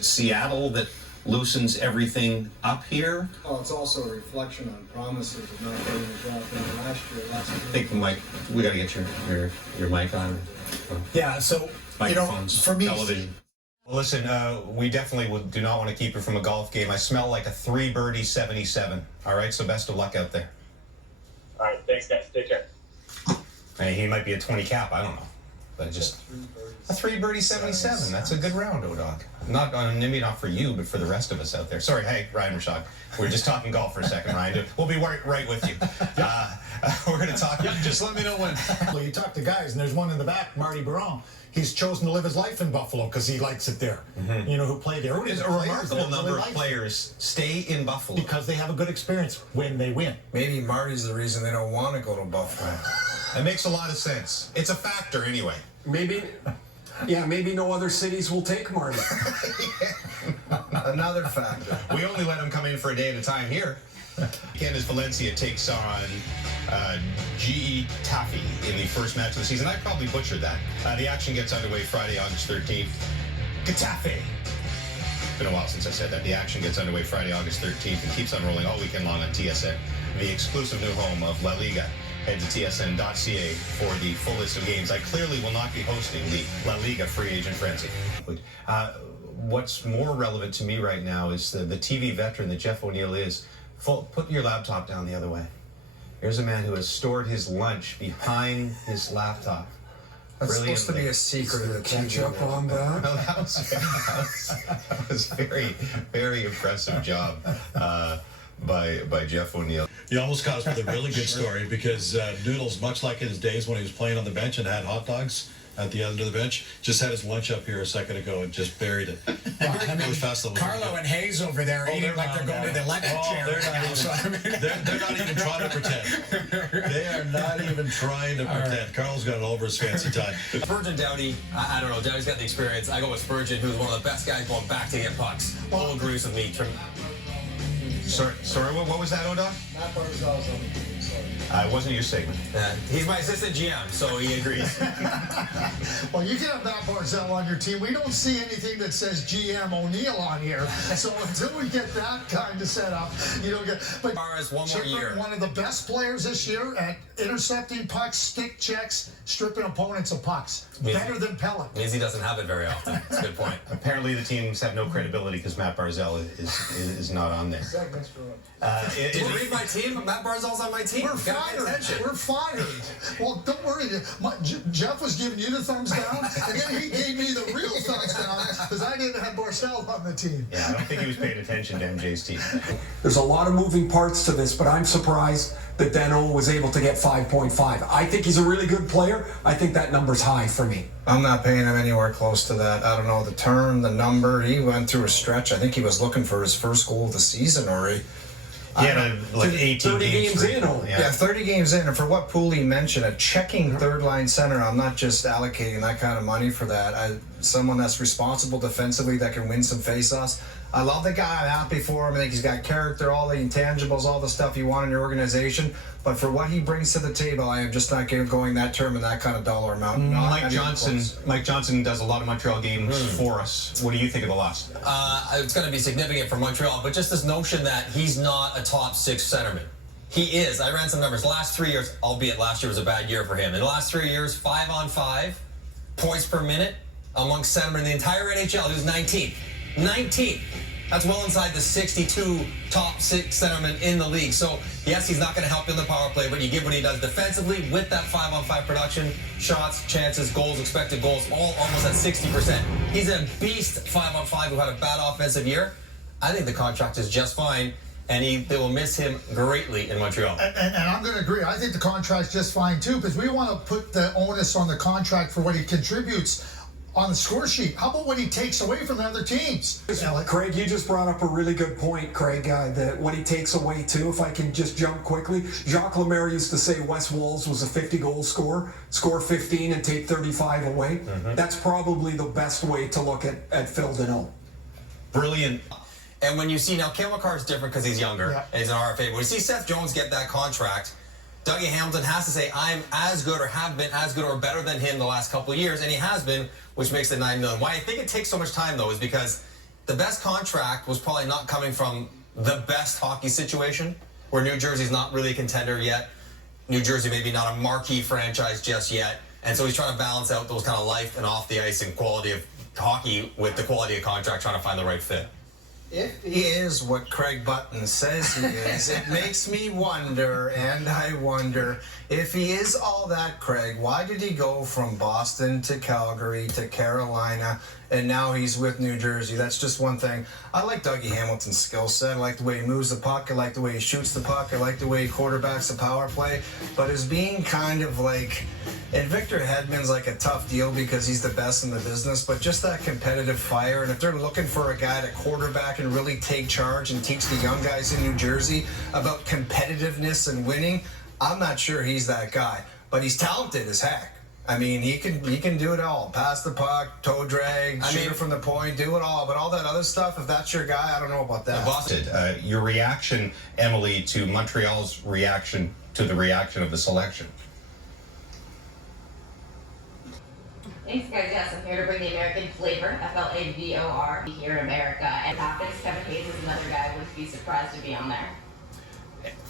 it Seattle that loosens everything up here? Well, it's also a reflection on promises of not getting the job done last year. I think, Mike, we got to get your mic on. Yeah, so, Microphones, for me, television. Well, listen, we definitely do not want to keep her from a golf game. I smell like a 3-birdie 77. All right, so best of luck out there. All right, thanks, guys. Take care. Hey, he might be a 20 cap. I don't know. But just a 3-birdie 77. That's a good round, O-Dog. Not maybe not for you, but for the rest of us out there. Sorry, hey, Ryan Rashad. We're just talking golf for a second, Ryan. We'll be right with you. We're going to talk. Just let me know when. Well, you talk to guys, and there's one in the back, Marty Baron. He's chosen to live his life in Buffalo because he likes it there. You know, who played there. There's a remarkable number of players stay in Buffalo because they have a good experience when they win. Maybe Marty's the reason they don't want to go to Buffalo. That makes a lot of sense. It's a factor anyway. Maybe no other cities will take Marty. Another factor. We only let him come in for a day at a time here. Again, as Valencia takes on GE Taffy in the first match of the season. I probably butchered that. The action gets underway Friday, August 13th. Getafe. It's been a while since I said that. The action gets underway Friday, August 13th and keeps on rolling all weekend long on TSN, the exclusive new home of La Liga. Head to tsn.ca for the full list of games. I clearly will not be hosting the La Liga free agent frenzy. What's more relevant to me right now is the TV veteran that Jeff O'Neill is. Put your laptop down the other way. Here's a man who has stored his lunch behind his laptop. That's supposed to be a secret of the catch up on that. Well, that was very, very impressive job by Jeff O'Neill. You almost caught us with a really good story because Noodles, much like in his days when he was playing on the bench and had hot dogs at the end of the bench, just had his lunch up here a second ago and just buried it. Carlo and Hayes over there eating like they're going to the electric chair. They're not even trying to pretend. They are not even trying to pretend. Carl's got it over his fancy time. Spurgeon Doughty, I don't know. Doughty's got the experience. I go with Spurgeon, who's one of the best guys going back to get pucks. All agrees with me. Sorry, what was that, O-Dog? Matt Barzal's on the team, sorry. It wasn't your statement. He's my assistant GM, so he agrees. Well, you can have Matt Barzal on your team. We don't see anything that says GM O'Neill on here. So until we get that kind of setup, you don't get. But one more year. One of the best players this year at intercepting pucks, stick checks, stripping opponents of pucks. Better than Pellet. Means he doesn't have it very often. That's a good point. Apparently the teams have no credibility because Matt Barzal is not on there. Did you read my team? Matt Barzal's on my team. We're fired. We're fired. Well, don't worry. Jeff was giving you the thumbs down, and then he gave me the real thumbs down because I didn't have Barzal on the team. Yeah, I don't think he was paying attention to MJ's team. There's a lot of moving parts to this, but I'm surprised that Dano was able to get 5.5. I think he's a really good player. I think that number's high for me. I'm not paying him anywhere close to that. I don't know the term, the number. He went through a stretch. I think he was looking for his first goal of the season already. He had like 18 30 games in. Yeah, 30 games in. And for what Pooley mentioned, a checking third-line center, I'm not just allocating that kind of money for that. Someone that's responsible defensively that can win some face-offs. I love the guy. I'm happy for him. I think he's got character, all the intangibles, all the stuff you want in your organization. But for what he brings to the table, I am just not going that term in that kind of dollar amount. Mike Johnson does a lot of Montreal games for us. What do you think of the loss? It's going to be significant for Montreal, but just this notion that he's not a top 6 centerman. He is. I ran some numbers. Last 3 years, albeit last year was a bad year for him. In the last 3 years, 5-on-5 points per minute amongst centermen in the entire NHL. He was 19th. 19th. That's well inside the 62 top 6 centermen in the league. So, yes, he's not going to help in the power play, but you give what he does defensively with that 5-on-5 production, shots, chances, goals, expected goals, all almost at 60%. He's a beast 5-on-5 who had a bad offensive year. I think the contract is just fine, and they will miss him greatly in Montreal. And I'm going to agree. I think the contract's just fine, too, because we want to put the onus on the contract for what he contributes on the score sheet. How about what he takes away from the other teams? Craig, you just brought up a really good point, Craig, that what he takes away too, if I can just jump quickly. Jacques Lemaire used to say Wes Walz was a 50-goal scorer, score 15 and take 35 away. That's probably the best way to look at Phil Danault. Brilliant. And when you see, now Cale Makar's different because he's younger and he's an RFA. When you see Seth Jones get that contract, Dougie Hamilton has to say, I'm as good or have been as good or better than him the last couple of years, and he has been, which makes it $9 million. Why I think it takes so much time, though, is because the best contract was probably not coming from the best hockey situation, where New Jersey's not really a contender yet. New Jersey maybe not a marquee franchise just yet. And so he's trying to balance out those kind of life and off the ice and quality of hockey with the quality of contract, trying to find the right fit. If he is what Craig Button says he is, it makes me wonder, and I wonder, if he is all that, Craig, why did he go from Boston to Calgary to Carolina, and now he's with New Jersey? That's just one thing. I like Dougie Hamilton's skill set. I like the way he moves the puck. I like the way he shoots the puck. I like the way he quarterbacks the power play. But as being kind of like, and Victor Hedman's like a tough deal because he's the best in the business, but just that competitive fire. And if they're looking for a guy to quarterback and really take charge and teach the young guys in New Jersey about competitiveness and winning, I'm not sure he's that guy. But he's talented as heck. I mean, he can do it all. Pass the puck, toe drag, shoot it from the point, do it all. But all that other stuff, if that's your guy, I don't know about that. Your reaction, Emily, to Montreal's reaction to the reaction of the selection. Thanks, guys. Yes, I'm here to bring the American flavor, FLAVOR, here in America. And happens, Kevin Hayes is another guy I wouldn't be surprised to be on there.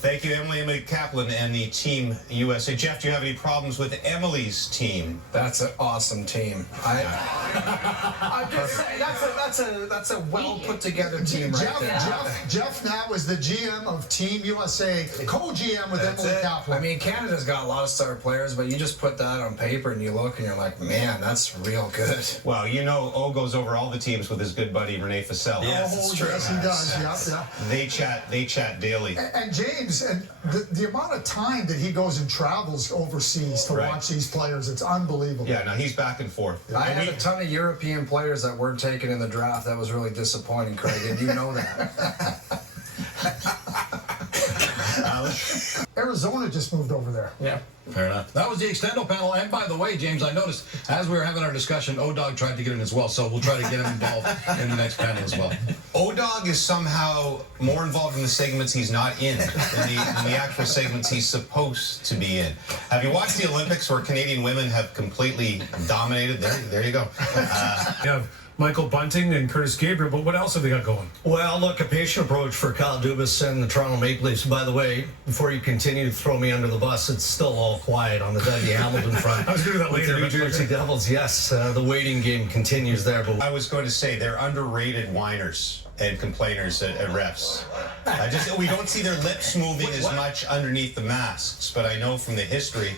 Thank you, Emily Kaplan and the Team USA. Jeff, do you have any problems with Emily's team? That's an awesome team. I'm just saying, that's a well put together team right there. Jeff Knapp was the GM of Team USA, co-GM with Emily Kaplan. I mean, Canada's got a lot of star players, but you just put that on paper and you look and you're like, man, that's real good. Well, you know, O goes over all the teams with his good buddy Renee Fasella. Yes, he does. Yeah. They chat daily. And James, and the amount of time that he goes and travels overseas to watch these players, it's unbelievable. Yeah, no, he's back and forth. I had a ton of European players that weren't taken in the draft. That was really disappointing, Craig, and you know that. Arizona just moved over there. Yeah. Fair enough. That was the Extendo panel. And by the way, James, I noticed as we were having our discussion, O-Dog tried to get in as well. So we'll try to get him involved in the next panel as well. O-Dog is somehow more involved in the segments he's not in than the actual segments he's supposed to be in. Have you watched the Olympics where Canadian women have completely dominated? There you go. You have Michael Bunting and Curtis Gabriel, but what else have they got going? Well, look, a patient approach for Kyle Dubas and the Toronto Maple Leafs. By the way, before you continue to throw me under the bus, it's still all quiet on the Dougie Hamilton front. I was going to do that later. The New Jersey Devils, yes, the waiting game continues there. But I was going to say they're underrated whiners and complainers at refs. We don't see their lips moving as much underneath the masks, but I know from the history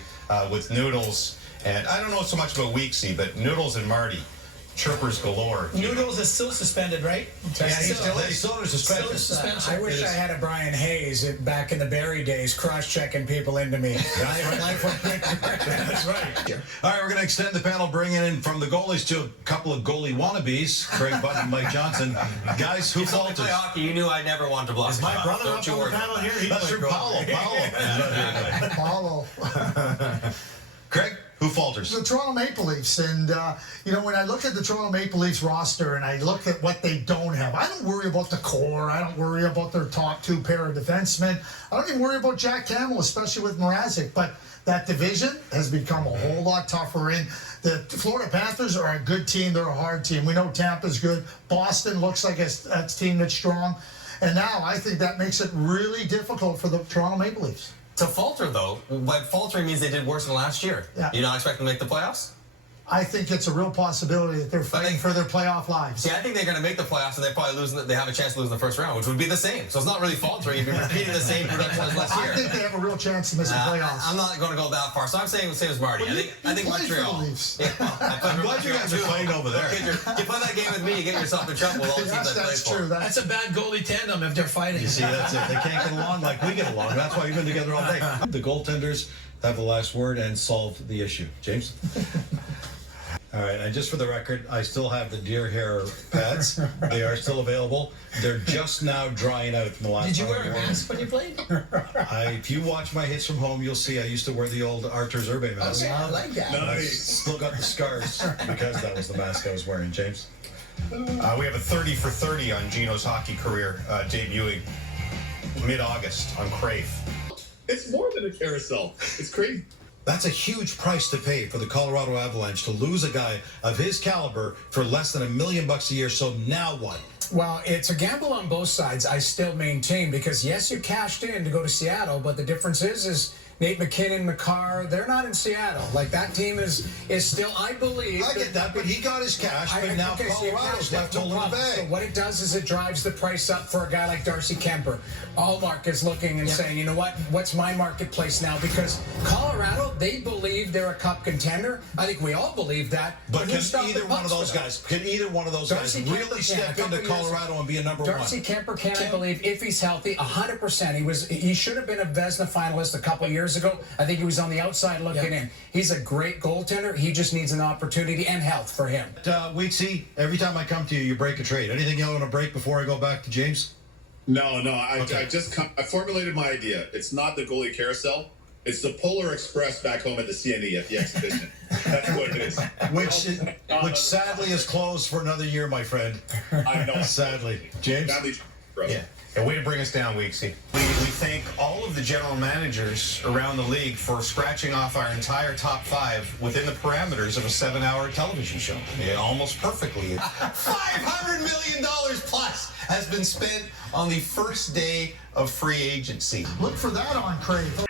with Noodles, and I don't know so much about Weeksy, but Noodles and Marty, chirpers galore. Noodles is still suspended, right? Yeah, he's still under suspension. I wish I had a Brian Hayes back in the Barry days, cross-checking people into me. That's right. All right, we're going to extend the panel, bringing in from the goalies to a couple of goalie wannabes, Craig Button and Mike Johnson. Guys, who falters? Play hockey, you knew I never wanted to block. Is my brother up on the panel here? That's true, Paulo. Craig? Who falters? The Toronto Maple Leafs. And, when I look at the Toronto Maple Leafs roster and I look at what they don't have, I don't worry about the core. I don't worry about their top two pair of defensemen. I don't even worry about Jack Campbell, especially with Mrazek. But that division has become a whole lot tougher. And the Florida Panthers are a good team. They're a hard team. We know Tampa's good. Boston looks like a team that's strong. And now I think that makes it really difficult for the Toronto Maple Leafs. To falter, though, but faltering means they did worse than last year. Yeah. You not expect them to make the playoffs? I think it's a real possibility that they're fighting for their playoff lives. Yeah, I think they're going to make the playoffs, and they probably they have a chance to lose in the first round, which would be the same. So it's not really faltering if you're repeating the same production as last year. I think they have a real chance to miss the playoffs. I'm not going to go that far, so I'm saying the same as Marty. Well, I think Montreal. Yeah, I'm glad you guys are playing over there. You play that game with me, you get yourself in trouble with all the teams I played for. True. That's a bad goalie tandem if they're fighting. You see, that's it. They can't get along like we get along. That's why we've been together all day. The goaltenders have the last word and solve the issue. James? All right, and just for the record, I still have the deer hair pads. They are still available. They're just now drying out from the last time. Did you wear a mask when you played? If you watch my hits from home, you'll see I used to wear the old Arthur Zerbe mask. Okay, I like that. I still got the scars because that was the mask I was wearing, James. We have a 30 for 30 on Gino's hockey career, debuting mid-August on Crave. It's more than a carousel. It's crazy. That's a huge price to pay for the Colorado Avalanche to lose a guy of his caliber for less than $1 million a year. So now what? Well, it's a gamble on both sides. I still maintain, because yes, you cashed in to go to Seattle, but the difference is Nate McKinnon, McCarr, they're not in Seattle. Like, that team is still, I believe. I get that, but he got his cash, but now Colorado's left holding the bag. So what it does is it drives the price up for a guy like Darcy Kemper. Allmark is looking and saying, you know what, what's my marketplace now? Because Colorado, they believe they're a cup contender. I think we all believe that. But can who's either one of those guys really step into Colorado and be a number one? Darcy Kemper can, I believe, if he's healthy, 100%. He should have been a Vezina finalist a couple of years ago. I think he was on the outside looking in. He's a great goaltender. He just needs an opportunity and health for him. Weeksy, every time I come to you, you break a trade. Anything you want to break before I go back to James? No. I formulated my idea. It's not the goalie carousel. It's the Polar Express back home at the CNE at the exhibition. That's what it is. Which sadly is closed for another year, my friend. I know. Sadly. James? Yeah. And way to bring us down, Weeksy. We thank all of the general managers around the league for scratching off our entire top 5 within the parameters of a 7-hour television show. Yeah, almost perfectly. $500 million plus has been spent on the first day of free agency. Look for that on Crave.